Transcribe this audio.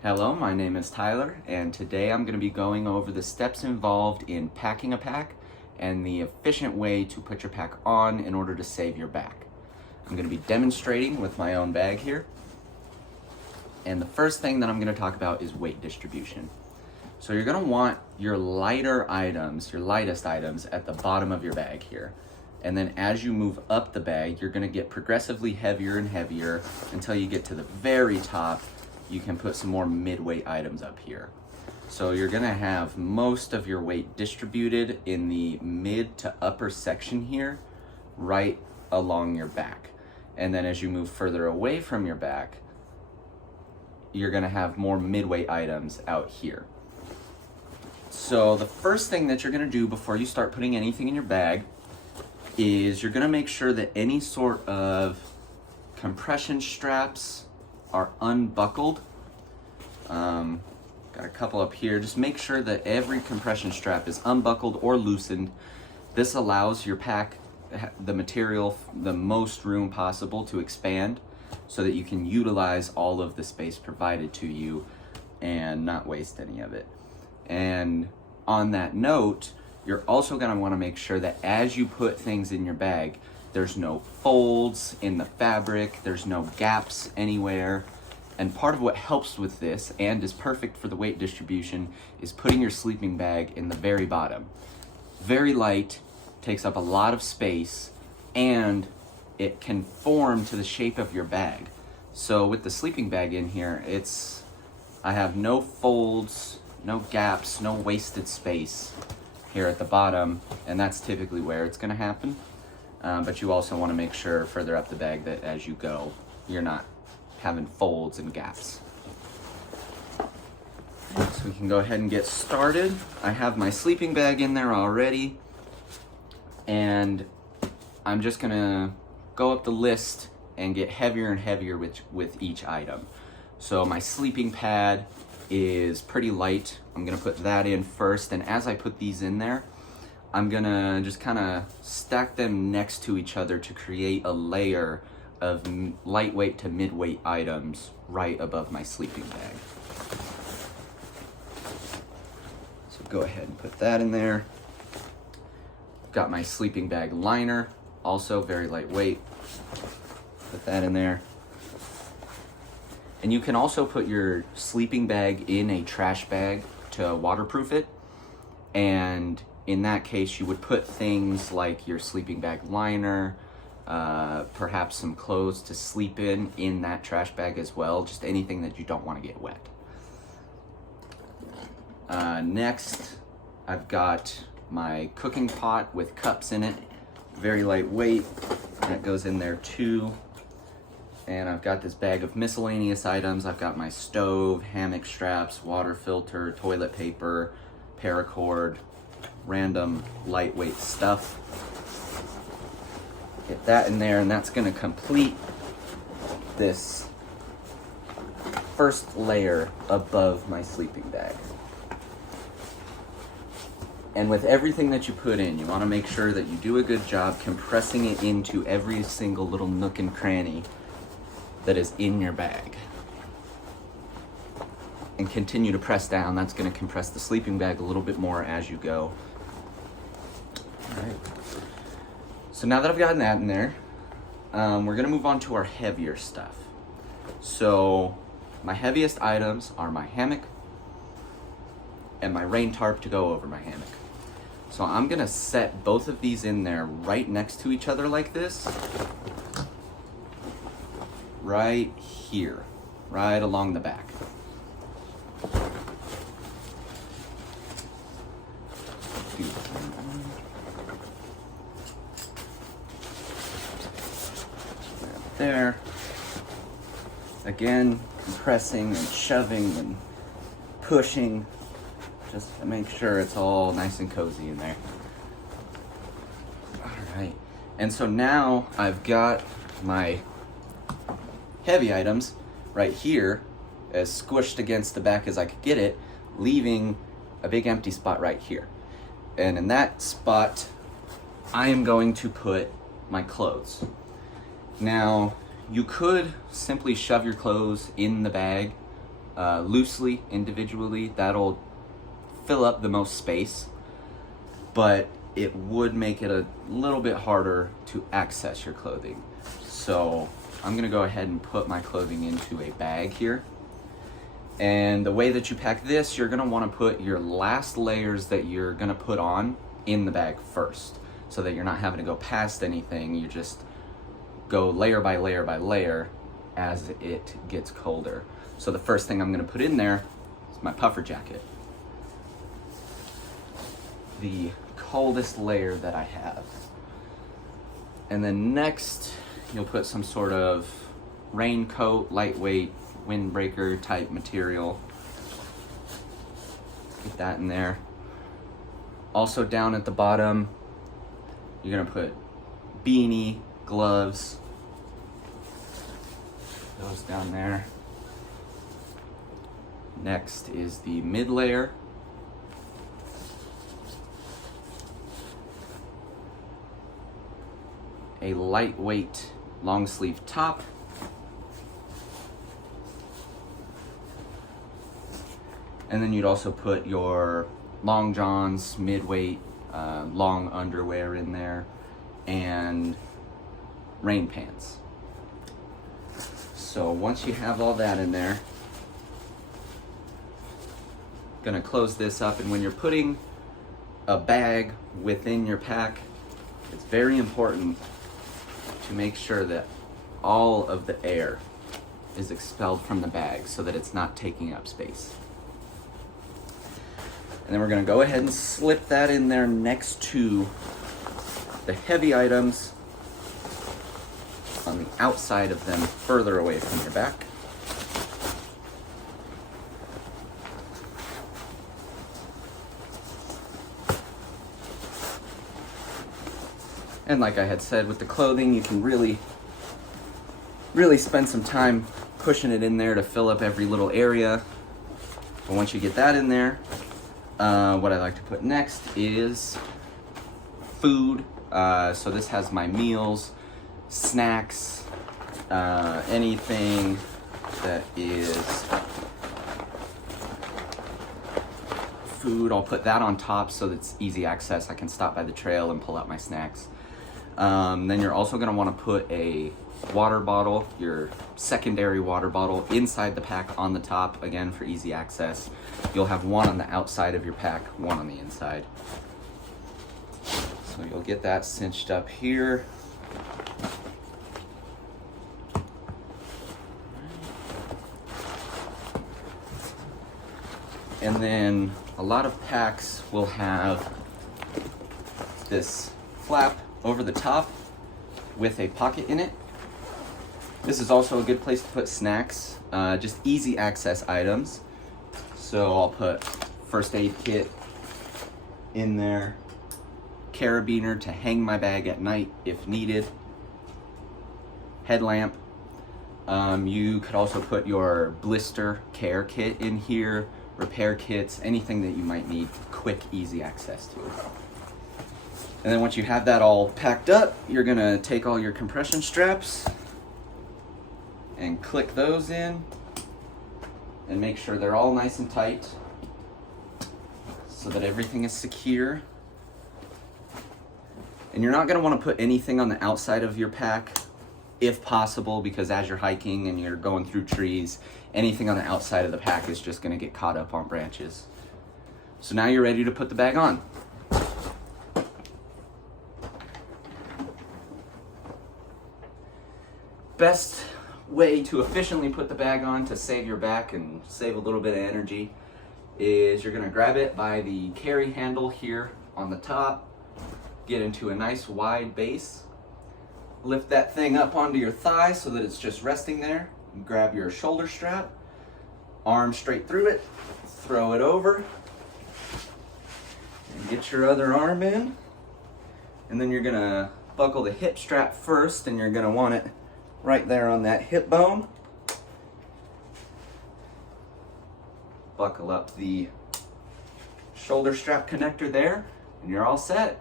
Hello, my name is Tyler, and today I'm going to be going over the steps involved in packing a pack and the efficient way to put your pack on in order to save your back. I'm going to be demonstrating with my own bag here, and the first thing that I'm going to talk about is weight distribution. So you're going to want your lighter items, your lightest items at the bottom of your bag here. And then as you move up the bag, you're going to get progressively heavier and heavier until you get to the very top. You can put some more mid-weight items up here. So you're gonna have most of your weight distributed in the mid to upper section here, right along your back. And then as you move further away from your back, you're gonna have more mid-weight items out here. So the first thing that you're gonna do before you start putting anything in your bag is you're gonna make sure that any sort of compression straps are unbuckled. Got a couple up here. Just make sure that every compression strap is unbuckled or loosened. This allows your pack, the material, the most room possible to expand so that you can utilize all of the space provided to you and not waste any of it. And on that note, you're also going to want to make sure that as you put things in your bag, there's no folds in the fabric, there's no gaps anywhere. And part of what helps with this and is perfect for the weight distribution is putting your sleeping bag in the very bottom. Very light, takes up a lot of space, and it can form to the shape of your bag. So with the sleeping bag in here, I have no folds, no gaps, no wasted space here at the bottom, and that's typically where it's going to happen. But you also want to make sure further up the bag that as you go, you're not having folds and gaps. So we can go ahead and get started. I have my sleeping bag in there already, and I'm just gonna go up the list and get heavier and heavier with each item. So my sleeping pad is pretty light. I'm gonna put that in first, and as I put these in there, I'm gonna just kind of stack them next to each other to create a layer of lightweight to mid-weight items right above my sleeping bag. So go ahead and put that in there. Got my sleeping bag liner, also very lightweight. Put that in there. And you can also put your sleeping bag in a trash bag to waterproof it. And in that case, you would put things like your sleeping bag liner, perhaps some clothes to sleep in that trash bag as well, just anything that you don't want to get wet. Next, I've got my cooking pot with cups in it, very lightweight, that goes in there too. And I've got this bag of miscellaneous items. I've got my stove, hammock straps, water filter, toilet paper, paracord, random lightweight stuff. Get that in there, and that's going to complete this first layer above my sleeping bag. And with everything that you put in, you want to make sure that you do a good job compressing it into every single little nook and cranny that is in your bag. And continue to press down. That's going to compress the sleeping bag a little bit more as you go. All right. So now that I've gotten that in there, we're gonna move on to our heavier stuff. So my heaviest items are my hammock and my rain tarp to go over my hammock. So I'm gonna set both of these in there right next to each other like this. Right here, right along the back. There. Again, compressing and shoving and pushing just to make sure it's all nice and cozy in there. All right. And so now I've got my heavy items right here as squished against the back as I could get it, leaving a big empty spot right here. And in that spot, I am going to put my clothes. Now, you could simply shove your clothes in the bag loosely, individually. That'll fill up the most space, but it would make it a little bit harder to access your clothing. So I'm gonna go ahead and put my clothing into a bag here. And the way that you pack this, you're gonna wanna put your last layers that you're gonna put on in the bag first, so that you're not having to go past anything. You just go layer by layer by layer as it gets colder. So the first thing I'm gonna put in there is my puffer jacket. The coldest layer that I have. And then next, you'll put some sort of raincoat, lightweight, windbreaker type material. Get that in there. Also down at the bottom, you're gonna put beanie, gloves, those down there. Next is the mid layer. A lightweight long sleeve top. And then you'd also put your long johns, mid-weight, long underwear in there, and rain pants. So once you have all that in there, gonna close this up, and when you're putting a bag within your pack, it's very important to make sure that all of the air is expelled from the bag so that it's not taking up space. And then we're gonna go ahead and slip that in there next to the heavy items on the outside of them, further away from your back. And like I had said, with the clothing, you can really spend some time pushing it in there to fill up every little area. But once you get that in there, what I like to put next is food. So this has my meals, snacks, anything that is food. I'll put that on top so that it's easy access. I can stop by the trail and pull out my snacks. Then you're also gonna wanna put a water bottle, your secondary water bottle, inside the pack on the top, again for easy access. You'll have one on the outside of your pack, one on the inside. So you'll get that cinched up here. And then a lot of packs will have this flap over the top with a pocket in it. This is also a good place to put snacks, just easy access items. So I'll put first aid kit in there, carabiner to hang my bag at night if needed, headlamp. You could also put your blister care kit in here, repair kits, anything that you might need quick, easy access to. And then once you have that all packed up, you're gonna take all your compression straps and click those in and make sure they're all nice and tight so that everything is secure. And you're not gonna wanna put anything on the outside of your pack if possible, because as you're hiking and you're going through trees, anything on the outside of the pack is just gonna get caught up on branches. So now you're ready to put the bag on. Best way to efficiently put the bag on to save your back and save a little bit of energy is you're gonna grab it by the carry handle here on the top, get into a nice wide base, lift that thing up onto your thigh so that it's just resting there, grab your shoulder strap, arm straight through it, throw it over, and get your other arm in, and then you're gonna buckle the hip strap first, and you're gonna want it right there on that hip bone. Buckle up the shoulder strap connector there, and you're all set.